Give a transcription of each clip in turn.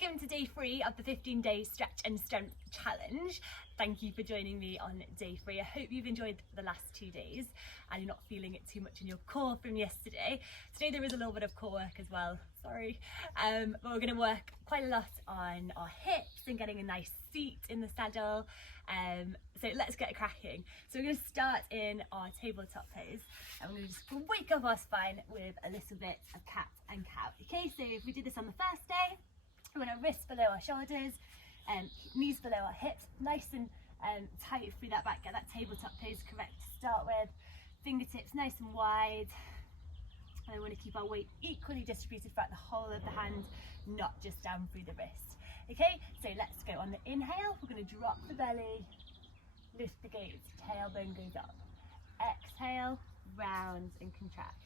Welcome to day 3 of the 15-day stretch and strength challenge. Thank you for joining me on day 3. I hope you've enjoyed the last 2 days and you're not feeling it too much in your core from yesterday. Today there is a little bit of core work as well, sorry. But we're going to work quite a lot on our hips and getting a nice seat in the saddle. So let's get cracking. So we're going to start in our tabletop pose and we're going to just wake up our spine with a little bit of cat and cow. Okay, so if we did this on the first day, we want our wrists below our shoulders and knees below our hips, nice and tight through that back. Get that tabletop pose correct to start with. Fingertips nice and wide. And we want to keep our weight equally distributed throughout the whole of the hand, not just down through the wrist. Okay, so let's go. On the inhale, we're going to drop the belly, lift the gaze, tailbone goes up. Exhale, round and contract.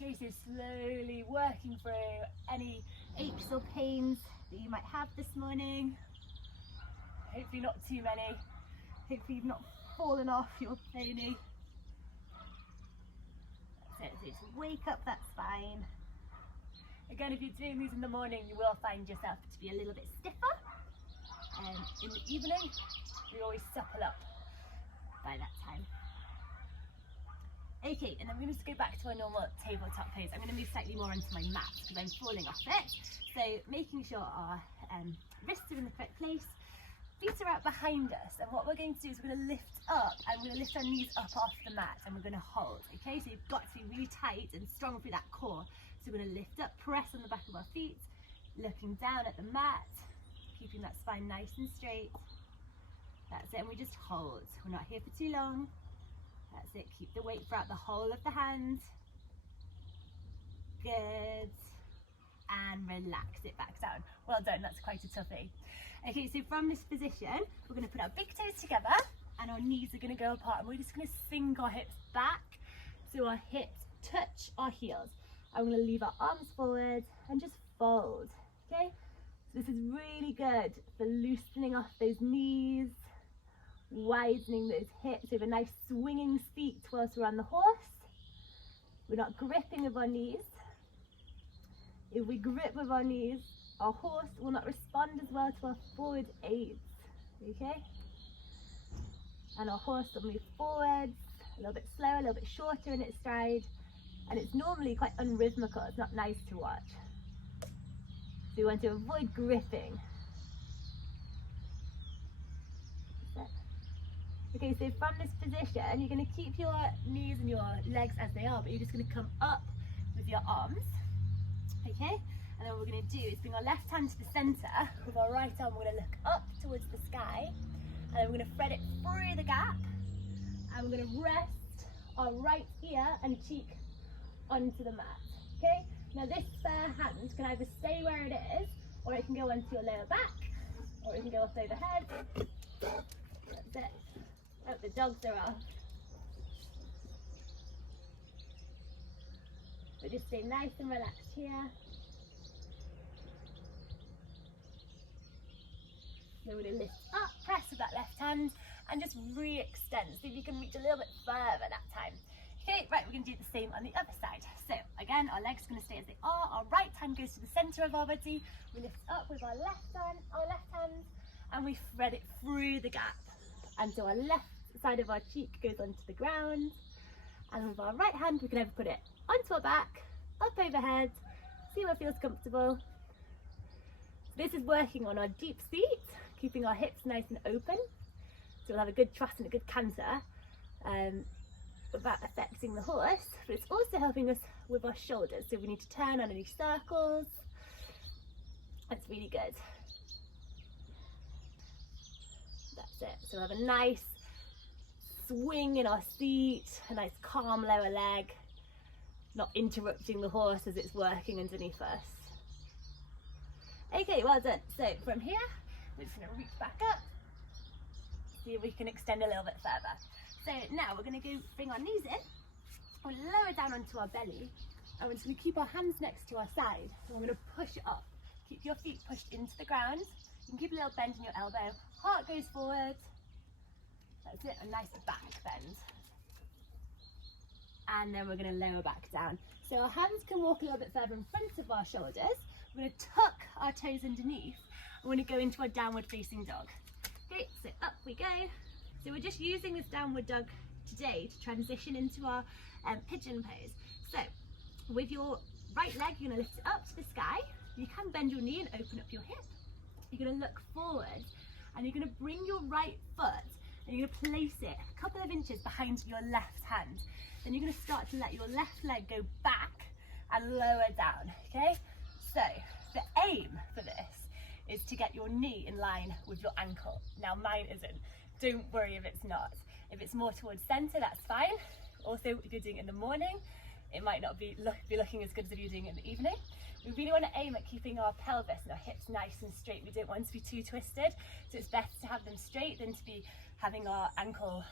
Okay, so slowly working through any aches or pains that you might have this morning. Hopefully not too many. Hopefully you've not fallen off your pony. That's it, so just wake up that spine. Again, if you're doing these in the morning, you will find yourself to be a little bit stiffer. In the evening, we always supple up by that time. Okay, and then we're going to just go back to our normal tabletop pose. I'm going to move slightly more onto my mat because I'm falling off it. So making sure our wrists are in the correct place, feet are out behind us, and what we're going to do is we're going to lift up and we're going to lift our knees up off the mat and we're going to hold. Okay, so you've got to be really tight and strong through that core. So we're going to lift up, press on the back of our feet, looking down at the mat, keeping that spine nice and straight. That's it, and we just hold. We're not here for too long. That's it, keep the weight throughout the whole of the hand. Good. And relax it back down. Well done, that's quite a toughie. Okay, so from this position, we're going to put our big toes together and our knees are going to go apart and we're just going to sink our hips back so our hips touch our heels. I'm going to leave our arms forward and just fold. Okay, so this is really good for loosening off those knees, widening those hips with a nice swinging seat whilst we're on the horse. We're not gripping with our knees. If we grip with our knees, our horse will not respond as well to our forward aids, okay? And our horse will move forward, a little bit slower, a little bit shorter in its stride, and it's normally quite unrhythmical. It's not nice to watch. So we want to avoid gripping. Okay, so from this position, you're going to keep your knees and your legs as they are, but you're just going to come up with your arms. Okay, and then what we're going to do is bring our left hand to the center. With our right arm, we're going to look up towards the sky, and then we're going to thread it through the gap, and we're going to rest our right ear and cheek onto the mat. Okay, now this spare hand can either stay where it is, or it can go onto your lower back, or it can go up overhead. That's it. Oh, the dogs are off. But just stay nice and relaxed here. Then we're going to lift up, press with that left hand, and just re-extend. See if you can reach a little bit further that time. Okay, right, we're going to do the same on the other side. So again, our legs are going to stay as they are. Our right hand goes to the center of our body. We lift up with our left hand, and we thread it through the gap. And so our left side of our cheek goes onto the ground. And with our right hand, we can either put it onto our back, up overhead, see what feels comfortable. So this is working on our deep seat, keeping our hips nice and open. So we'll have a good thrust and a good canter without affecting the horse. But it's also helping us with our shoulders. So if we need to turn on any circles, that's really good. That's it. So we'll have a nice swing in our seat, a nice calm lower leg, not interrupting the horse as it's working underneath us. Okay, well done. So from here, we're just going to reach back up, see if we can extend a little bit further. So now we're going to go bring our knees in, we'll lower down onto our belly, and we're just going to keep our hands next to our side. So we're going to push up. Keep your feet pushed into the ground. You can keep a little bend in your elbow. Heart goes forward. That's it, a nice back bend. And then we're going to lower back down. So our hands can walk a little bit further in front of our shoulders. We're going to tuck our toes underneath. We're going to go into our downward facing dog. Okay, so up we go. So we're just using this downward dog today to transition into our pigeon pose. So with your right leg, you're going to lift it up to the sky. You can bend your knee and open up your hip. You're going to look forward and you're going to bring your right foot and you're going to place it a couple of inches behind your left hand. Then you're going to start to let your left leg go back and lower down, okay? So the aim for this is to get your knee in line with your ankle. Now mine isn't. Don't worry if it's not. If it's more towards center, that's fine. Also, if you're doing it in the morning, it might not be looking as good as if you're doing it in the evening. We really want to aim at keeping our pelvis and our hips nice and straight. We don't want to be too twisted, so it's better to have them straight than to be having our ankle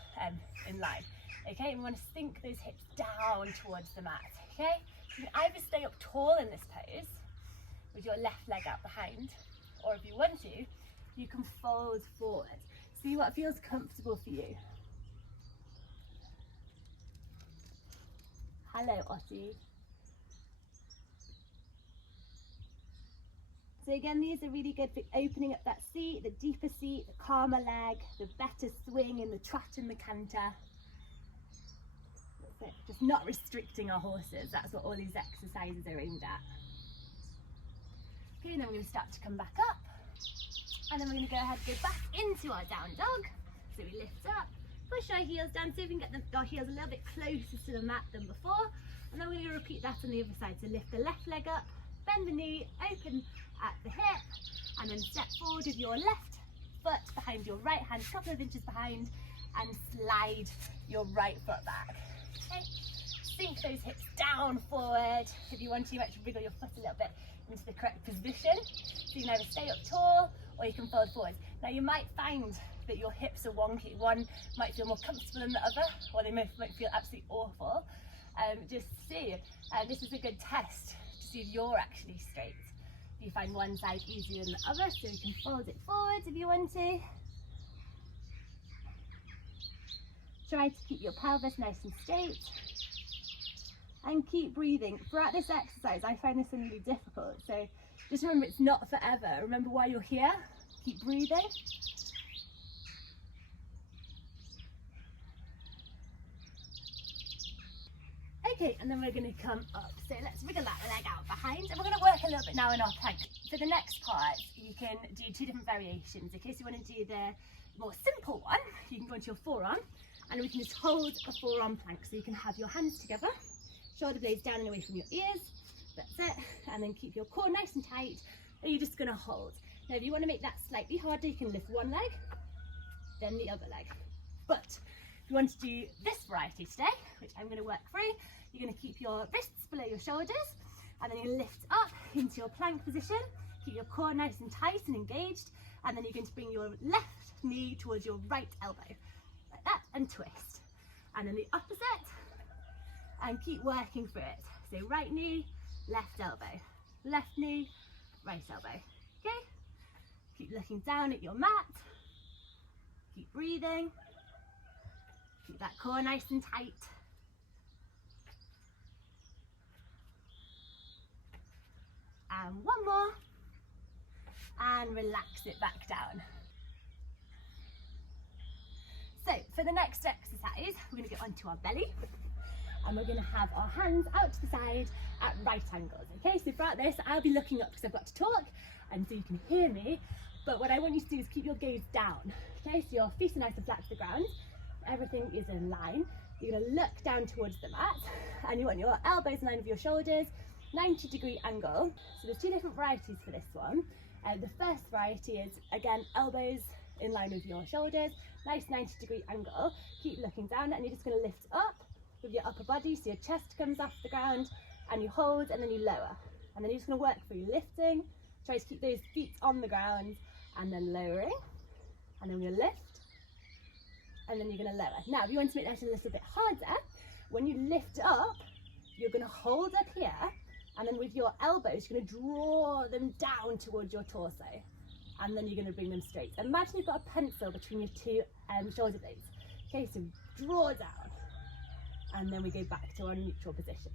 in line. Okay, and we want to sink those hips down towards the mat. Okay, you can either stay up tall in this pose with your left leg out behind, or if you want to, you can fold forward. See what feels comfortable for you. Hello, Ottie. So again, these are really good for opening up that seat, the deeper seat, the calmer leg, the better swing in the trot and the canter. That's it. Just not restricting our horses. That's what all these exercises are aimed at. Okay, and then we're going to start to come back up. And then we're going to go ahead and go back into our down dog. So we lift up, push our heels down, see if we can get our heels a little bit closer to the mat than before. And then we're going to repeat that on the other side. So lift the left leg up, bend the knee, open at the hip, and then step forward with your left foot behind your right hand, a couple of inches behind, and slide your right foot back. Okay, sink those hips down forward. If you want to, you might wriggle your foot a little bit into the correct position. So you can either stay up tall or you can fold forward. Now you might find that your hips are wonky. One might feel more comfortable than the other, or they might feel absolutely awful. Just see, this is a good test to see if you're actually straight. You find one side easier than the other, so you can fold it forward if you want to. Try to keep your pelvis nice and straight and keep breathing. Throughout this exercise, I find this one really difficult, so just remember it's not forever. Remember why you're here. Keep breathing. Okay, and then we're going to come up. So let's wriggle that leg out behind, and we're going to work a little bit now in our plank. For the next part, you can do two different variations. In case you want to do the more simple one, you can go into your forearm, and we can just hold a forearm plank. So you can have your hands together, shoulder blades down and away from your ears. That's it. And then keep your core nice and tight, and you're just going to hold. Now, if you want to make that slightly harder, you can lift one leg, then the other leg. But if you want to do this variety today, which I'm going to work through, you're going to keep your wrists below your shoulders, and then you lift up into your plank position. Keep your core nice and tight and engaged, and then you're going to bring your left knee towards your right elbow, like that, and twist. And then the opposite, and keep working through it. So right knee, left elbow, left knee, right elbow. Okay? Keep looking down at your mat. Keep breathing. Keep that core nice and tight. And one more. And relax it back down. So for the next exercise, we're going to get onto our belly. And we're going to have our hands out to the side at right angles. Okay, so throughout this, I'll be looking up because I've got to talk and so you can hear me. But what I want you to do is keep your gaze down. Okay, so your feet are nice and flat to the ground. Everything is in line. You're going to look down towards the mat and you want your elbows in line with your shoulders, 90-degree angle. So there's two different varieties for this one. The first variety is, again, elbows in line with your shoulders, nice 90-degree angle. Keep looking down and you're just going to lift up with your upper body so your chest comes off the ground, and you hold and then you lower. And then you're just going to work through lifting. Try to keep those feet on the ground and then lowering. And then we're going to lift. And then you're going to lower. Now, if you want to make that a little bit harder, when you lift up, you're going to hold up here, and then with your elbows, you're going to draw them down towards your torso, and then you're going to bring them straight. Imagine you've got a pencil between your two shoulder blades. Okay, so draw down, and then we go back to our neutral position.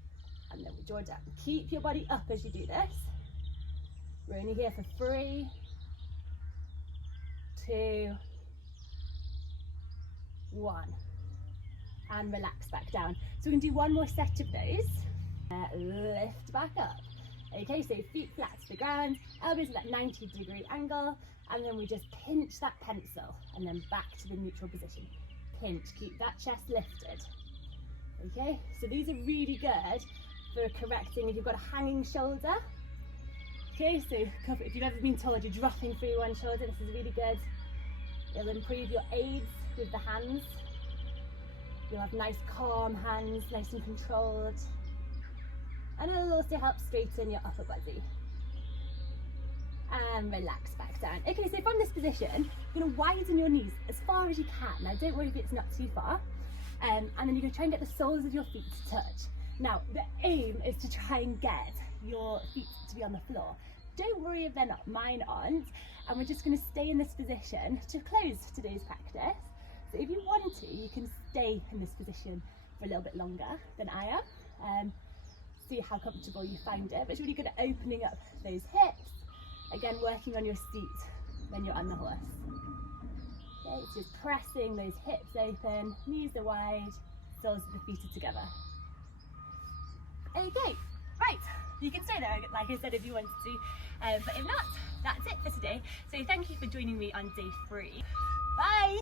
and then we draw down. Keep your body up as you do this. We're only here for 3, 2, 1, and relax back down. So we can do one more set of those. Lift back up. Okay, so feet flat to the ground, elbows at that 90-degree angle, and then we just pinch that pencil and then back to the neutral position. Pinch, keep that chest lifted. Okay, so these are really good for correcting if you've got a hanging shoulder. Okay, so if you've ever been told you're dropping through one shoulder, this is really good. It'll improve your aids with the hands. You'll have nice calm hands, nice and controlled. And it'll also help straighten your upper body. And relax back down. Okay, so from this position, you're going to widen your knees as far as you can. Now don't worry if it's not too far. And then you're going to try and get the soles of your feet to touch. Now the aim is to try and get your feet to be on the floor. Don't worry if they're not, mine aren't. And we're just going to stay in this position to close today's practice. So if you want to, you can stay in this position for a little bit longer than I am. See how comfortable you find it, but it's really good at opening up those hips. Again, working on your seat when you're on the horse. Okay, it's just pressing those hips open, knees are wide, soles of the feet are together. Okay, right, you can stay there, like I said, if you wanted to, but if not, that's it for today. So thank you for joining me on day 3. Bye!